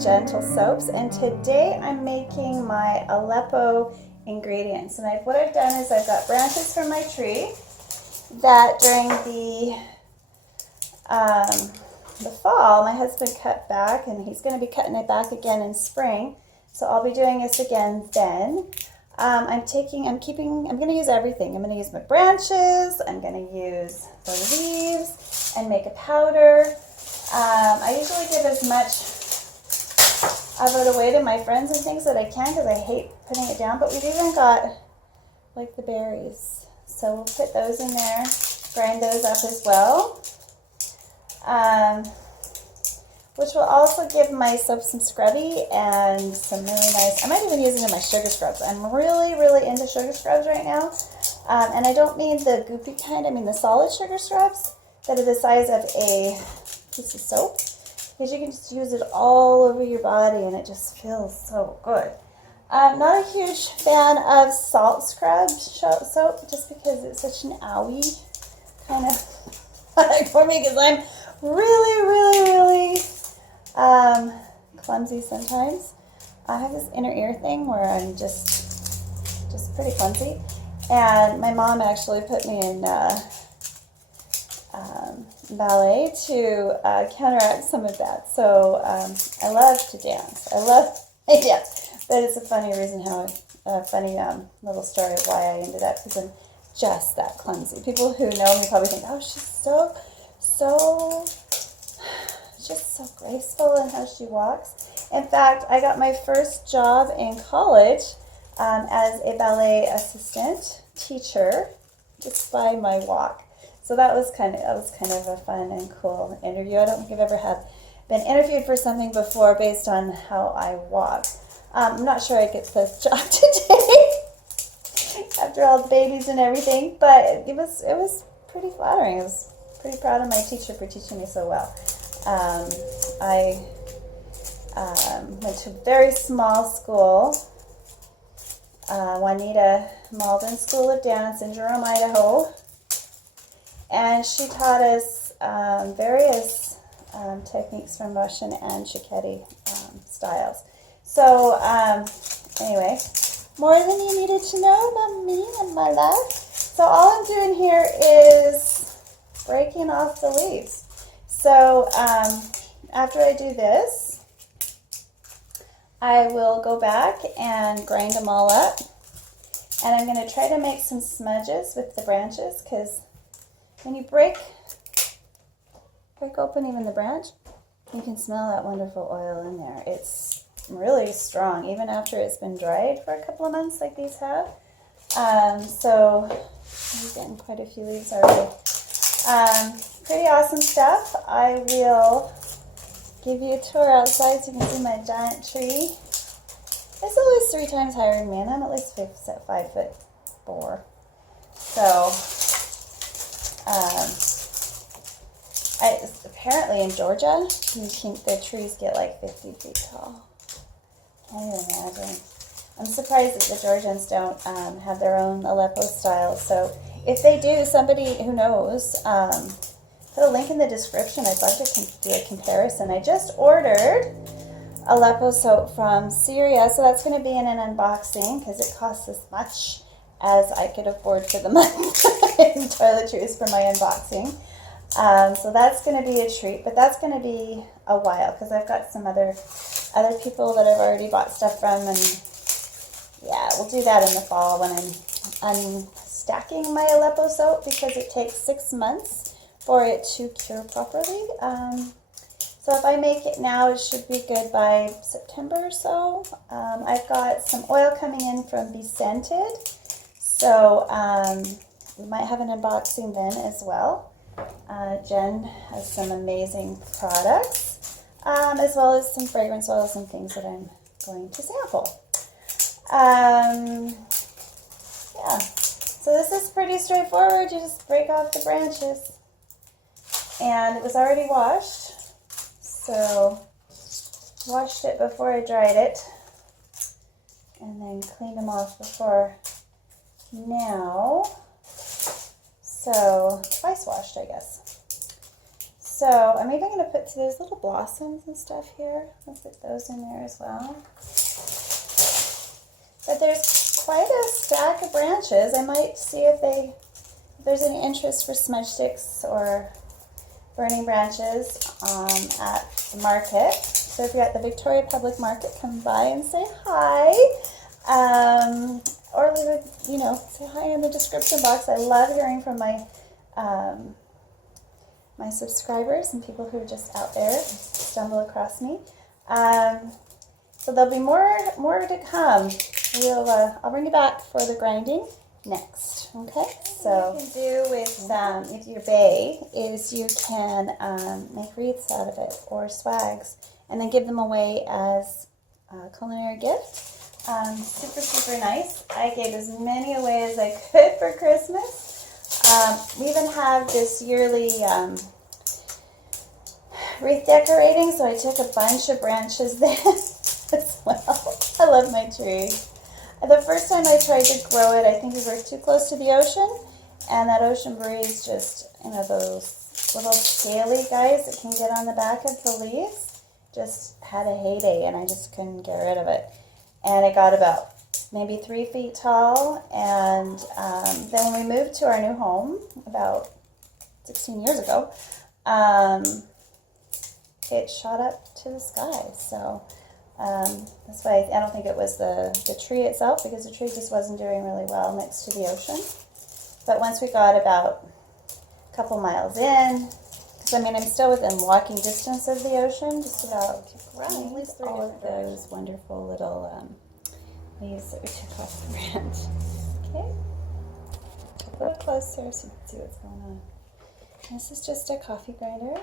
Jentle soaps, and today I'm making my Aleppo ingredients. And what I've done is I've got branches from my tree that during the fall my husband cut back, and he's going to be cutting it back again in spring. So I'll be doing this again then. I'm going to use everything. I'm going to use my branches, I'm going to use the leaves and make a powder. I usually give as much of it away to my friends and things that I can because I hate putting it down, but we've even got like the berries. So we'll put those in there, grind those up as well. Which will also give my soap some scrubby and some really nice, I might even use it in my sugar scrubs. I'm really, really into sugar scrubs right now. And I don't mean the goopy kind, I mean the solid sugar scrubs that are the size of a piece of soap. Because you can just use it all over your body and it just feels so good. Not a huge fan of salt scrub soap just because it's such an owie kind of for me, because I'm really clumsy sometimes. I have this inner ear thing where I'm just pretty clumsy, and my mom actually put me in ballet to counteract some of that. So I love to dance. I dance, but it's a funny reason funny little story of why I ended up, because I'm just that clumsy. People who know me probably think, oh, she's so just so graceful in how she walks. In fact, I got my first job in college as a ballet assistant teacher just by my walk. So that was kind of a fun and cool interview. I don't think I've ever been interviewed for something before based on how I walk. I'm not sure I'd get this job today after all the babies and everything, but it was pretty flattering. I was pretty proud of my teacher for teaching me so well. I went to a very small school, Juanita Malden School of Dance in Jerome, Idaho, and she taught us various techniques from Russian and Shiketi styles. So anyway, more than you needed to know about me and my life. So all I'm doing here is breaking off the leaves. So after I do this, I will go back and grind them all up. And I'm going to try to make some smudges with the branches, because when you break open even the branch, you can smell that wonderful oil in there. It's really strong, even after it's been dried for a couple of months like these have. So I'm getting quite a few leaves already. Pretty awesome stuff. I will give you a tour outside so you can see my giant tree. It's at least 3 times higher than me, and I'm at least 5'4". So apparently in Georgia, the trees get like 50 feet tall. Can't even imagine. I'm surprised that the Georgians don't have their own Aleppo style. So if they do, somebody who knows, put a link in the description. I'd love to do a comparison. I just ordered Aleppo soap from Syria, so that's going to be in an unboxing because it costs as much as I could afford for the month in toiletries for my unboxing. So that's going to be a treat, but that's going to be a while because I've got some other people that I've already bought stuff from, and yeah, we'll do that in the fall when I'm unstacking my Aleppo soap, because it takes 6 months for it to cure properly. So if I make it now, it should be good by September or so. I've got some oil coming in from Be Scented, so we might have an unboxing then as well. Jen has some amazing products, as well as some fragrance oils and things that I'm going to sample. Yeah, so this is pretty straightforward. You just break off the branches, and it was already washed, so washed it before I dried it, and then cleaned them off before now. So twice washed, I guess. So I'm even going to put those little blossoms and stuff here. I'll put those in there as well. But there's quite a stack of branches. I might see if there's any interest for smudge sticks or burning branches at the market. So if you're at the Victoria Public Market, come by and say hi. Or leave a, say hi in the description box. I love hearing from my my subscribers and people who are just out there stumble across me. So there'll be more to come. I'll bring you back for the grinding next. Okay. So what you can do with your bay is you can make wreaths out of it or swags, and then give them away as a culinary gift. Super nice. I gave as many away as I could for Christmas. We even have this yearly wreath decorating, so I took a bunch of branches then as well. I love my tree. The first time I tried to grow it, I think we were too close to the ocean, and that ocean breeze just, those little scaly guys that can get on the back of the leaves, just had a heyday, and I just couldn't get rid of it. And it got about maybe 3 feet tall, and then when we moved to our new home about 16 years ago, it shot up to the sky. So that's why I don't think it was the tree itself, because the tree just wasn't doing really well next to the ocean. But once we got about a couple miles in, because I'm still within walking distance of the ocean, just about at least 3 all of those wonderful little leaves that we took off the branch. Okay, a little closer so you can see what's going on. This is just a coffee grinder.